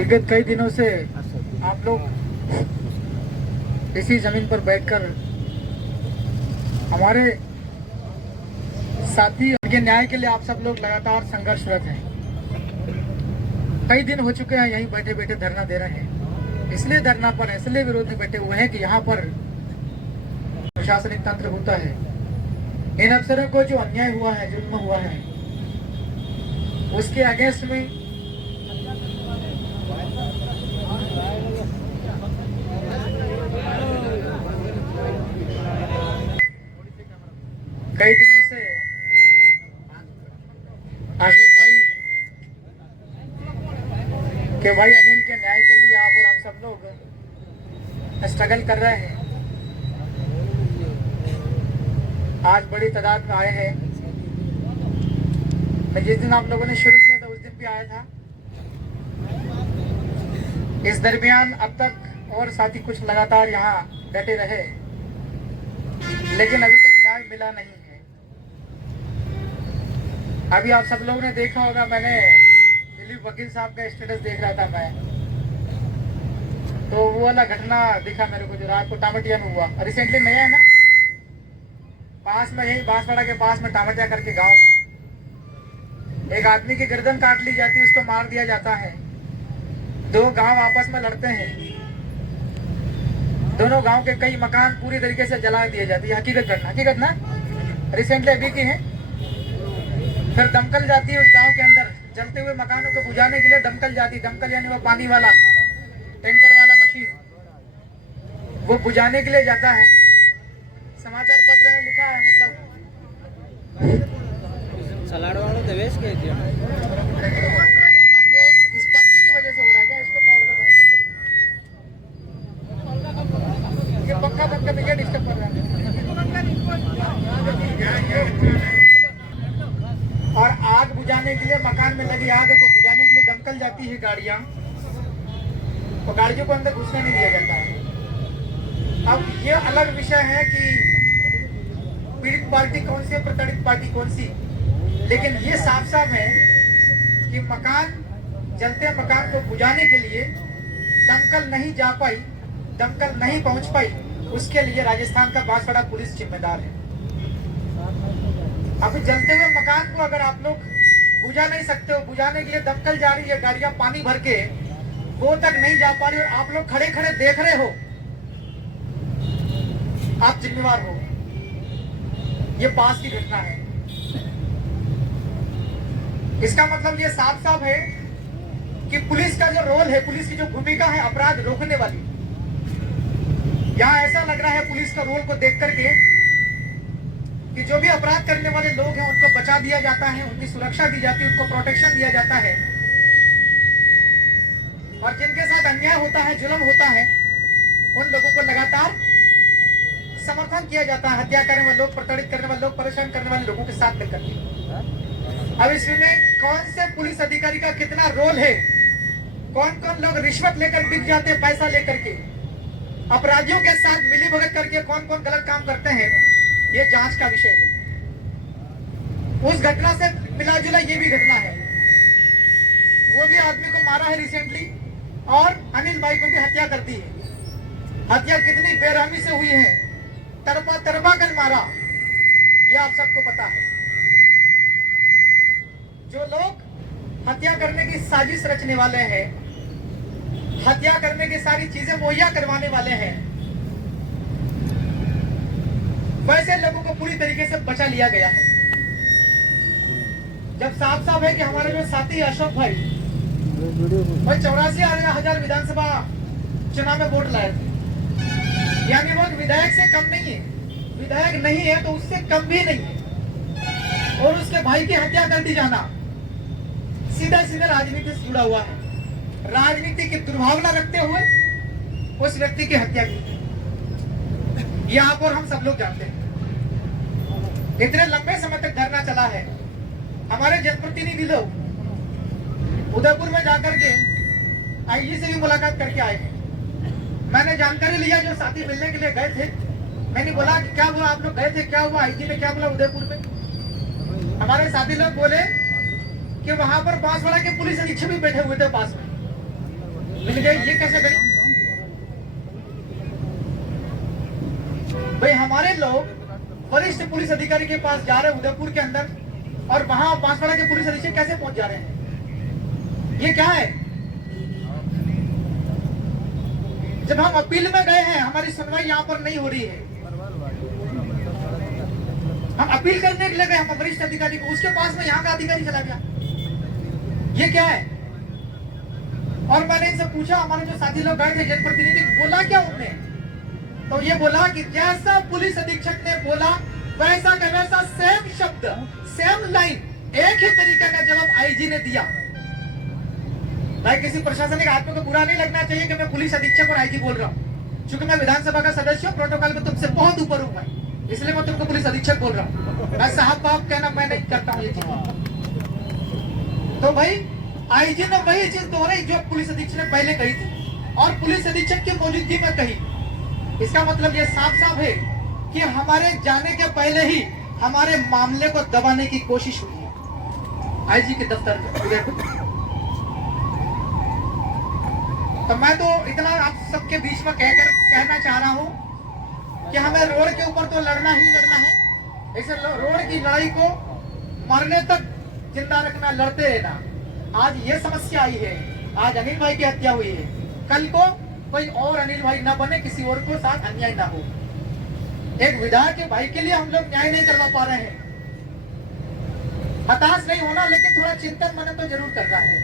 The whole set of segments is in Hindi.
विगत कई दिनों से आप लोग इसी जमीन पर बैठकर हमारे साथी के न्याय के लिए आप सब लोग लगातार संघर्षरत हैं। कई दिन हो चुके हैं यहीं बैठे बैठे धरना दे रहे हैं। इसलिए धरना पर इसलिए विरोध में बैठे हुए हैं कि यहाँ पर प्रशासनिक तंत्र होता है, इन अफसरों को जो अन्याय हुआ है, जुल्म हुआ है, उसके अगेंस्ट में कई दिनों से अशोक भाई के भाई अनिल के न्याय के लिए आप और हम सब लोग स्ट्रगल कर रहे हैं। आज बड़ी तादाद में आए हैं। मैं जिस दिन आप लोगों ने शुरू किया था उस दिन भी आया था। इस दरमियान अब तक और साथी कुछ लगातार यहाँ डटे रहे, लेकिन अभी तक न्याय मिला नहीं है। अभी आप सब लोगों ने देखा होगा, मैंने दिलीप वकील साहब का स्टेटस देख रहा था मैं, तो वो वाला घटना दिखा मेरे को जो रात को टामटिया में हुआ। रिसेंटली नया है ना, पास में यही बांसवाड़ा के पास में टामटिया करके गांव में एक आदमी की गर्दन काट ली जाती है, उसको मार दिया जाता है। दो गांव आपस में लड़ते हैं, दोनों गांव के कई मकान पूरी तरीके से जला दिए जाते हैं। हकीकत ना रिसेंटली अभी की है। फिर दमकल जाती है उस गांव के अंदर, जलते हुए मकानों को बुझाने के लिए दमकल जाती है। दमकल यानी वो पानी वाला टैंकर वाला मशीन, वो बुझाने के लिए जाता है। समाचार पत्र में लिखा है, मतलब सलाड वालों देवेश के ये इस पंखे की वजह से हो रहा है क्या? इसको मोड़ के बंद कर दो। ये पंखा बंद करने क्या डिस्टर्ब कर रहा है? और आग बुझाने के लिए, मकान में लगी आग को बुझाने के लिए दमकल जाती है गाड़ियां, तो गाड़ियों को अंदर घुसने नहीं दिया जाता है। अब ये अलग विषय है कि पीड़ित पार्टी कौन सी है, प्रताड़ित पार्टी कौन सी, लेकिन ये साफ साफ है कि मकान जलते मकान को बुझाने के लिए दमकल नहीं जा पाई, दमकल नहीं पहुंच पाई, उसके लिए राजस्थान का बांसवाड़ा पुलिस जिम्मेदार है। अब जलते हुए मकान को अगर आप लोग बुझा नहीं सकते हो, बुझाने के लिए दमकल जा रही है, गाड़ियां पानी भर के वो तक नहीं जा पा रही, और आप लोग खड़े खड़े देख रहे हो, आप जिम्मेवार हो। ये पास की घटना है। इसका मतलब ये साफ साफ है कि पुलिस का जो रोल है, पुलिस की जो भूमिका है अपराध रोकने वाली, यहां ऐसा लग रहा है पुलिस का रोल को देख करके कि जो भी अपराध करने वाले लोग हैं उनको बचा दिया जाता है, उनकी सुरक्षा दी जाती है, उनको प्रोटेक्शन दिया जाता है, और जिनके साथ अन्याय होता है, जुल्म होता है, उन लोगों को लगातार समर्थन किया जाता है। हत्या करने वाले लोग, प्रताड़ित करने वाले लोग, परेशान करने वाले लोगों के साथ मिलकर के। अब इसमें कौन से पुलिस अधिकारी का कितना रोल है, कौन कौन लोग रिश्वत लेकर बिक जाते हैं, पैसा लेकर के अपराधियों के साथ मिली भगत करके कौन कौन गलत काम करते हैं, ये जांच का विषय है। उस घटना से मिला जुला ये भी घटना है। वो भी आदमी को मारा है रिसेंटली, और अनिल भाई को भी हत्या कर दी है। हत्या कितनी बेरहमी से हुई है, तरपा तरपा कर मारा, ये आप सबको पता है। जो लोग हत्या करने की साजिश रचने वाले हैं, हत्या करने की सारी चीजें मुहैया करवाने वाले हैं, वैसे लोगों को पूरी तरीके से बचा लिया गया है। जब साफ साफ है कि हमारे जो साथी अशोक भाई 84,000 विधानसभा चुनाव में वोट लाए थे, यानी वो विधायक से कम नहीं है, विधायक नहीं है तो उससे कम भी नहीं है, और उसके भाई की हत्या कर दी जाना सीधा सीधा राजनीति से जुड़ा हुआ है। राजनीति की दुर्भावना रखते हुए उस व्यक्ति की हत्या की, यहाँ पर हम सब लोग जानते हैं। इतने लंबे समय तक धरना चला है। हमारे जनप्रतिनिधि लोग उदयपुर में जाकर के आईजी से भी मुलाकात करके आए हैं। मैंने जानकारी लिया, जो साथी मिलने के लिए गए थे, मैंने बोला कि क्या हुआ, आप लोग गए थे, क्या हुआ, आईजी ने क्या बोला उदयपुर में? हमारे साथी लोग बोले कि वहां पर बांसवाड़ा के पुलिस अधीक्षक भी बैठे हुए थे पास में, मिल गई, ये कैसे गई? भाई हमारे लोग वरिष्ठ पुलिस अधिकारी के पास जा रहे हैं उदयपुर के अंदर, और वहां बांसवाड़ा के पुलिस अधीक्षक कैसे पहुंच जा रहे हैं? ये क्या है? जब हम अपील में गए हैं, हमारी सुनवाई यहाँ पर नहीं हो रही है। हम अपील करने के लिए गए, हम वरिष्ठ अधिकारी को, उसके पास में यहाँ का अधिकारी चला गया। ये क्या है? और मैंने इनसे पूछा, हमारे जो साथी लोग गए थे जनप्रतिनिधि, बोला क्या उन्होंने? तो ये बोला कि जैसा पुलिस अधीक्षक ने बोला वैसा का वैसा सेम शब्द, सेम लाइन, एक ही तरीके का जवाब आईजी ने दिया। भाई किसी प्रशासनिक आदमी को बुरा नहीं लगना चाहिए कि मैं पुलिस अधीक्षक और आईजी बोल रहा हूँ। क्योंकि मैं विधानसभा का सदस्य हूँ, प्रोटोकॉल में तुमसे बहुत ऊपर हूँ भाई, इसलिए मैं तुमको पुलिस अधीक्षक बोल रहा हूँ। मैं साहब बाप कहना मैं नहीं करता हूँ ये चीज। तो भाई आईजी ने वही चीज दोहराई जो पुलिस अधीक्षक ने पहले कही थी, और पुलिस अधीक्षक की मौजूदगी में कही। इसका मतलब ये साफ साफ है कि हमारे जाने के पहले ही हमारे मामले को दबाने की कोशिश हुई है आईजी के दफ्तर में। तो मैं तो इतना आप सबके बीच में कहना चाह रहा हूं कि हमें रोड के ऊपर तो लड़ना ही लड़ना है। इस रोड की लड़ाई को मरने तक जिंदा रखना, लड़ते रहना। आज ये समस्या आई है, आज अनिल भाई की हत्या हुई है, कल को कोई और अनिल भाई ना बने, किसी और को साथ अन्याय ना हो। एक विधायक के भाई के लिए हम लोग न्याय नहीं करवा पा रहे हैं। हताश नहीं होना, लेकिन थोड़ा चिंतन मन तो जरूर कर रहा है।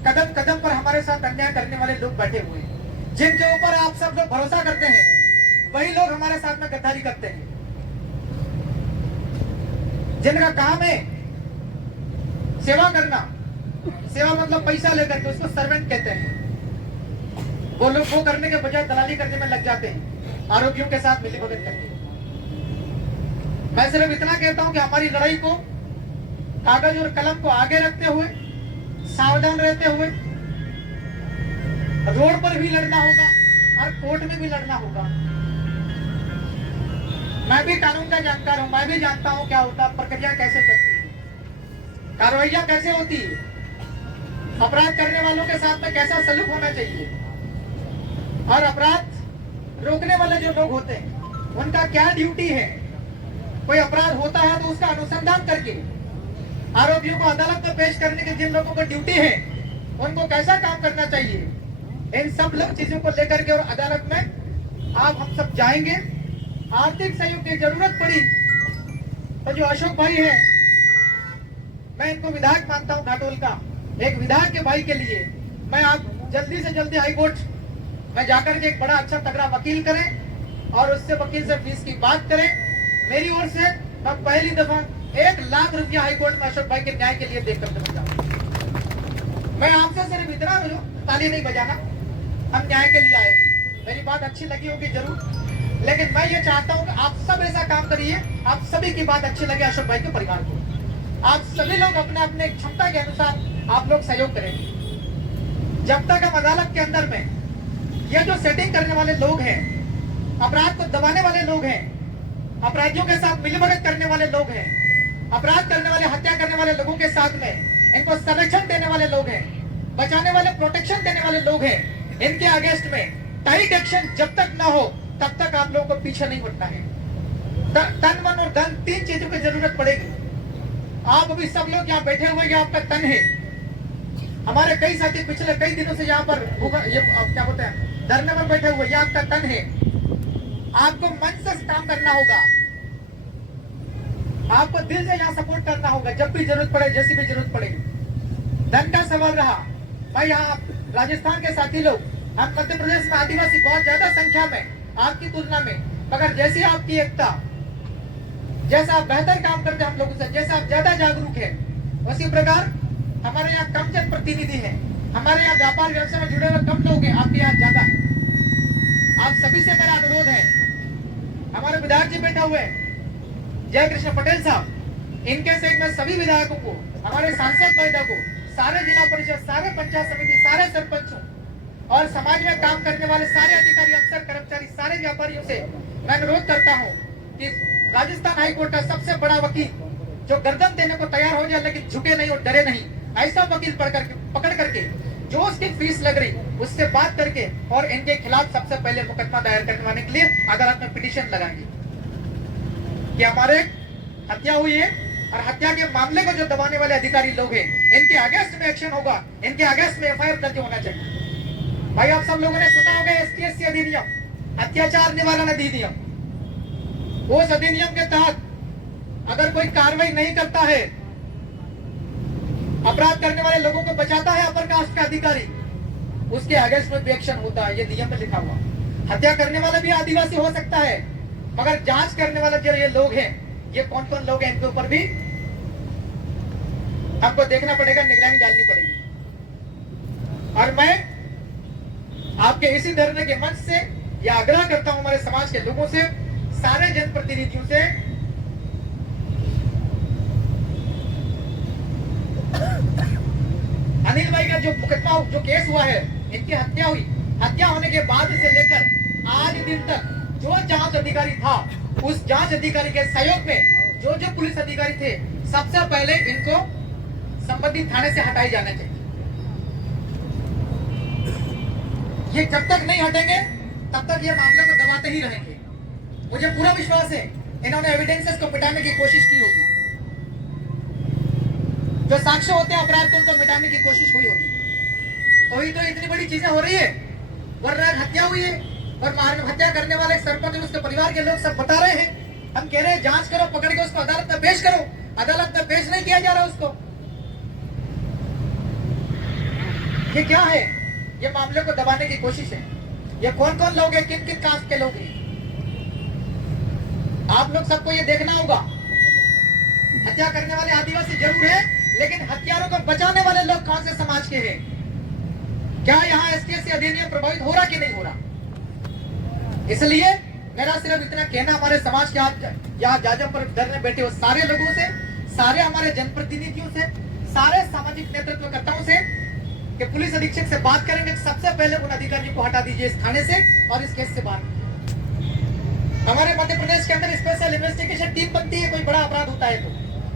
कदम कदम पर हमारे साथ अन्याय करने वाले लोग बैठे हुए हैं, जिनके ऊपर आप सब लोग भरोसा करते हैं, वही लोग हमारे साथ में गद्दारी करते हैं। जिनका काम है सेवा करना, सेवा मतलब पैसा लेकर के, उसको सर्वेंट कहते हैं, वो लोग वो करने के बजाय दलाली करने में लग जाते हैं, आरोपियों के साथ मिलीभगत करके। मैं सिर्फ इतना कहता हूं कि हमारी लड़ाई को कागज और कलम को आगे रखते हुए, सावधान रहते हुए, रोड पर भी लड़ना होगा और कोर्ट में भी लड़ना होगा। मैं भी कानून का जानकार हूं, मैं भी जानता हूं क्या होता है, प्रक्रिया कैसे चलती है, कार्रवाइयां कैसे होती है, अपराध करने वालों के साथ में कैसा सलूक होना चाहिए, और अपराध रोकने वाले जो लोग होते हैं उनका क्या ड्यूटी है। कोई अपराध होता है तो उसका अनुसंधान करके आरोपियों को अदालत में पेश करने की जिन लोगों को ड्यूटी है, उनको कैसा काम करना चाहिए, इन सब लोग चीजों को लेकर के और अदालत में आप हम सब जाएंगे। आर्थिक सहयोग की जरूरत पड़ी तो जो अशोक भाई है, मैं इनको विधायक मानता हूं घाटोल का, एक विधायक के भाई के लिए मैं आप जल्दी से जल्दी हाईकोर्ट में जाकर के एक बड़ा अच्छा तगड़ा वकील करें और उससे वकील से फीस की बात करें। मेरी ओर से मैं पहली दफा 1 लाख रुपया हाईकोर्ट में अशोक भाई के न्याय के लिए देख करके बताऊं। मैं आपसे सिर्फ इतना ताली नहीं बजाना, हम न्याय के लिए आए हैं। मेरी बात अच्छी लगी होगी जरूर, लेकिन मैं ये चाहता हूं कि आप सब ऐसा काम करिए, आप सभी की बात अच्छी लगे अशोक भाई के परिवार को। आप सभी लोग अपने अपने क्षमता के अनुसार आप लोग सहयोग करेंगे। जब तक हम अदालत के अंदर में ये जो सेटिंग करने वाले लोग हैं, अपराध को दबाने वाले लोग हैं, अपराधियों के साथ मिलीभगत करने वाले लोग हैं, अपराध करने वाले, हत्या करने वाले लोगों के साथ में इनको संरक्षण देने वाले लोग हैं, बचाने वाले, प्रोटेक्शन देने वाले लोग हैं, इनके अगेंस्ट में टाइट एक्शन जब तक ना हो तब तक आप लोगों को पीछे नहीं हटना है। तन, मन और धन, 3 चीजों की जरूरत पड़ेगी। आप अभी सब लोग यहाँ बैठे हुए, ये आपका तन है। हमारे कई साथी पिछले कई दिनों से यहाँ पर ये क्या बोलते हैं, धरने पर बैठे हुए, ये आपका तन है। आपको मन से काम करना होगा, आपको दिल से यहाँ सपोर्ट करना होगा जब भी जरूरत पड़े, जैसी भी जरूरत पड़ेगी। धन का सवाल रहा, भाई यहाँ राजस्थान के साथी लोग, हम मध्य प्रदेश में आदिवासी बहुत ज्यादा संख्या में आपकी तुलना में, मगर जैसी आपकी एकता, जैसा आप बेहतर काम करते हैं हम लोगों से, जैसा आप ज्यादा जागरूक है, उसी प्रकार हमारे यहाँ कम जन प्रतिनिधि है, हमारे यहाँ व्यापार व्यवसाय में जुड़े हुए कम लोग हैं, आपके यहाँ ज्यादा है। आप सभी से मेरा अनुरोध है, हमारे विधायक जी बैठे हुए जय कृष्ण पटेल साहब, इनके से मैं सभी विधायकों को, हमारे सांसद महोदय को, सारे जिला परिषद, सारे पंचायत समिति, सारे सरपंचों और समाज में काम करने वाले सारे अधिकारी, अफसर, कर्मचारी, सारे व्यापारियों से मैं अनुरोध करता हूँ कि राजस्थान हाईकोर्ट का सबसे बड़ा वकील जो गर्दन देने को तैयार हो जाए लेकिन झुके नहीं और डरे नहीं, ऐसा वकील पकड़ करके जो उसकी फीस लग रही उससे बात करके और इनके खिलाफ सबसे पहले मुकदमा दायर करवाने के लिए अदालत में पिटीशन लगाएंगे कि हमारे हत्या हुई है और हत्या के मामले को जो दबाने वाले अधिकारी लोग हैं इनके अगेंस्ट में एक्शन होगा, इनके अगेंस्ट में एफआईआर दर्ज होना चाहिए। भाई आप सब लोगों ने सुना होगा ST/SC अधिनियम, अत्याचार निवारण अधिनियम। उस अधिनियम के तहत अगर कोई कार्रवाई नहीं करता है, अपराध करने वाले लोगों को बचाता है अपर कास्ट का अधिकारी, उसके अगेंस्ट में भी एक्शन होता है। ये नियम में लिखा हुआ। हत्या करने वाला भी आदिवासी हो सकता है, मगर जांच करने वाले जो ये लोग हैं, ये कौन कौन लोग हैं, इनके ऊपर भी हमको देखना पड़ेगा, निगरानी डालनी पड़ेगी। और मैं आपके इसी धरने के मंच से यह आग्रह करता हूं हमारे समाज के लोगों से, सारे जनप्रतिनिधियों से, अनिल भाई का जो मुकदमा, जो केस हुआ है, इनकी हत्या हुई, हत्या होने के बाद से लेकर आज दिन तक जो जांच अधिकारी था, उस जांच अधिकारी के सहयोग में जो जो पुलिस अधिकारी थे, सबसे पहले इनको संबंधित थाने से हटाए जाने चाहिए। ये जब तक नहीं हटेंगे तब तक ये मामले को दबाते ही रहेंगे। मुझे पूरा विश्वास है इन्होंने एविडेंसेस को मिटाने की कोशिश की होगी, जो साक्ष्य होते हैं अपराध को उनको मिटाने की कोशिश हुई होगी, वही तो इतनी बड़ी चीजें हो रही है। वरना हत्या हुई है और हत्या करने वाले सरपंच और उसके परिवार के लोग सब बता रहे हैं, हम कह रहे हैं जांच करो, पकड़ के उसको अदालत में पेश करो, अदालत में पेश नहीं किया जा रहा उसको। ये क्या है? ये मामले को दबाने की कोशिश है। ये कौन कौन लोग हैं, किन किन कास्ट के लोग हैं, आप लोग सबको ये देखना होगा। हत्या करने वाले आदिवासी जरूर है, लेकिन हत्यारों को बचाने वाले लोग कौन से समाज के हैं? क्या यहाँ ST/SC अधिनियम प्रभावित हो रहा कि नहीं हो रहा? इसलिए मेरा सिर्फ इतना कहना हमारे समाज के यहाँ जाजम पर धरने बैठे हो सारे लोगों से, सारे हमारे जनप्रतिनिधियों से, सारे सामाजिक नेतृत्वकर्ताओं से कि पुलिस अधीक्षक से बात करेंगे, सबसे पहले उन अधिकारियों को हटा दीजिए इस थाने से और इस केस से बात। हमारे मध्य प्रदेश के अंदर स्पेशल इन्वेस्टिगेशन टीम बनती है, कोई बड़ा अपराध होता है तो,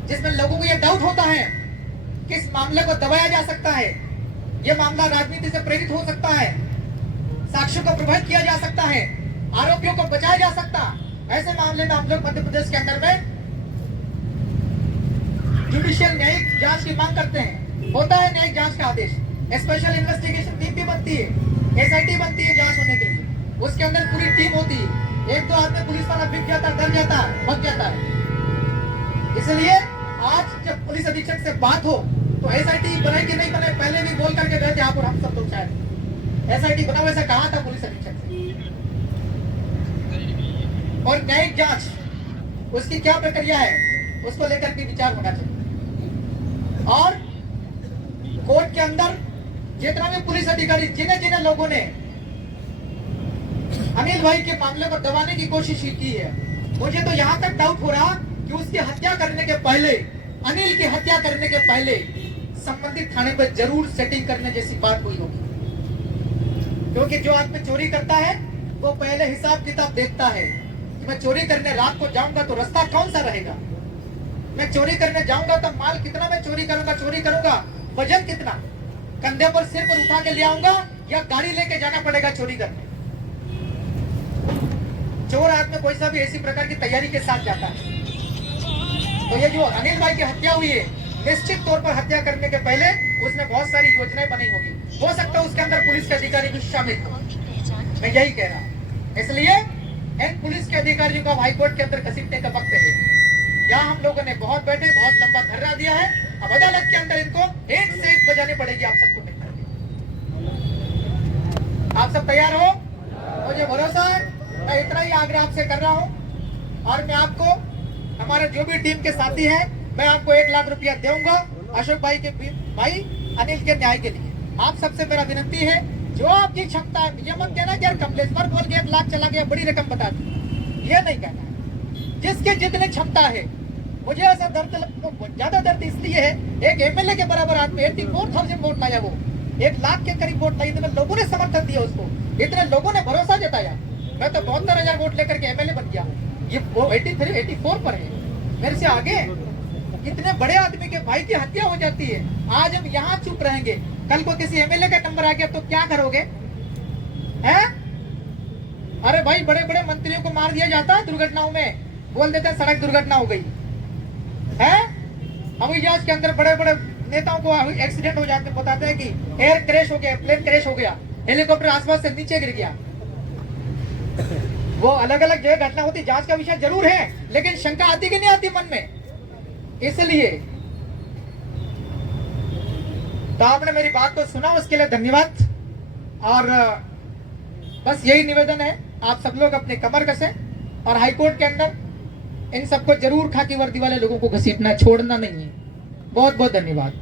जिसमें लोगों को यह डाउट होता है कि इस मामले को दबाया जा सकता है, यह मामला राजनीति से प्रेरित हो सकता है, साक्ष्यों को प्रभावित किया जा सकता है, आरोपियों को बचाया जा सकता। ऐसे मामले में हम लोग मध्य प्रदेश के अंदर में जुडिशियल न्यायिक जांच की मांग करते हैं। होता है न्यायिक जांच का आदेश, स्पेशल इन्वेस्टिगेशन टीम भी बनती है, SIT बनती है जांच होने के लिए, उसके अंदर पूरी टीम होती है। एक दो आदमी पुलिस वाला बिक जाता है, डर जाता है, भग जाता है। इसलिए आज जब पुलिस अधीक्षक से बात हो तो SIT बनाए कि नहीं बनाए, पहले भी बोल करके गए थे आप और हम सब लोग, शायद SIT बना वैसा कहा था पुलिस अधीक्षक से। और न्यायिक जांच उसकी क्या प्रक्रिया है, उसको लेकर के विचार होना चाहिए। और कोर्ट के अंदर जितना भी पुलिस अधिकारी, जिन्हें जिन्हें लोगों ने अनिल भाई के मामले को दबाने की कोशिश की है, मुझे तो यहाँ तक डाउट हो रहा कि उसकी हत्या करने के पहले, अनिल की हत्या करने के पहले संबंधित थाने पर जरूर सेटिंग करने जैसी बात हुई होगी। क्योंकि जो आदमी चोरी करता है वो पहले हिसाब किताब देखता है कि मैं चोरी करने रात को जाऊंगा तो रास्ता कौन सा रहेगा, मैं चोरी करने जाऊंगा तो माल कितना मैं चोरी करूंगा, वजन कितना, कंधे पर सिर पर उठा के ले आऊंगा या गाड़ी लेके जाना पड़ेगा चोरी करने। चोर आदमी कोई सा भी ऐसी प्रकार की तैयारी के साथ जाता है। तो ये जो अनिल भाई की हत्या हुई है, निश्चित तौर पर हत्या करने के पहले उसने बहुत सारी योजनाएं बनी होगी, हो सकता है उसके अंदर पुलिस के अधिकारी भी शामिल हो, मैं यही कह रहा हूं। इसलिए इन पुलिस के अधिकारियों को हाईकोर्ट के अंदर घसीटने का वक्त है। यहाँ हम लोगों ने बहुत बैठे, बहुत लंबा धरना दिया है, अब अदालत के अंदर इनको एक से एक बजानी पड़ेगी आप सबको मिलकर। आप सब तैयार हो? मुझे भरोसा है, मैं इतना ही आग्रह आपसे कर रहा हूं। और मैं आपको, हमारे जो भी टीम के साथी हैं, मैं आपको 1 लाख रुपया दूंगा अशोक भाई के भाई अनिल के न्याय के लिए। आप सबसे मेरा विनती है, जो आपकी क्षमता है, ये मत कहना कि यार कमलेश्वर बोल के 1 लाख चला गया, बड़ी रकम बता दी, ये नहीं कहना है। जिसके जितनी क्षमता है, मुझे ऐसा दर्द, ज्यादा दर्द इसलिए है, एक MLA के बराबर आदमी 84,000 वोट लाया, वो 1 लाख के करीब वोट लाई, लोगों ने समर्थन दिया उसको, इतने लोगों ने भरोसा जताया। मैं तो 72,000 वोट लेकर के MLA बन गया, ये वो 83, 84 पर है, मेरे से आगे। इतने बड़े आदमी के भाई की हत्या हो जाती है, आज हम यहाँ चुप रहेंगे, कल को किसी एमएलए का नंबर आ गया तो क्या करोगे? हैं? अरे भाई बड़े बड़े मंत्रियों को मार दिया जाता है दुर्घटनाओं में, बोल देते हैं सड़क दुर्घटना हो गई है। हवाई जहाज के अंदर बड़े बड़े नेताओं को एक्सीडेंट हो जाते, बताते हैं कि एयर क्रैश हो गया, प्लेन क्रैश हो गया, हेलीकॉप्टर आसपास से नीचे गिर गया। वो अलग अलग जगह घटना होती, जांच का विषय जरूर है, लेकिन शंका आती कि नहीं आती मन में? इसलिए तो आपने मेरी बात को सुना, उसके लिए धन्यवाद। और बस यही निवेदन है, आप सब लोग अपने कमर कसें और हाईकोर्ट के अंदर इन सबको जरूर खाकी वर्दी वाले लोगों को घसीटना छोड़ना नहीं है। बहुत बहुत धन्यवाद।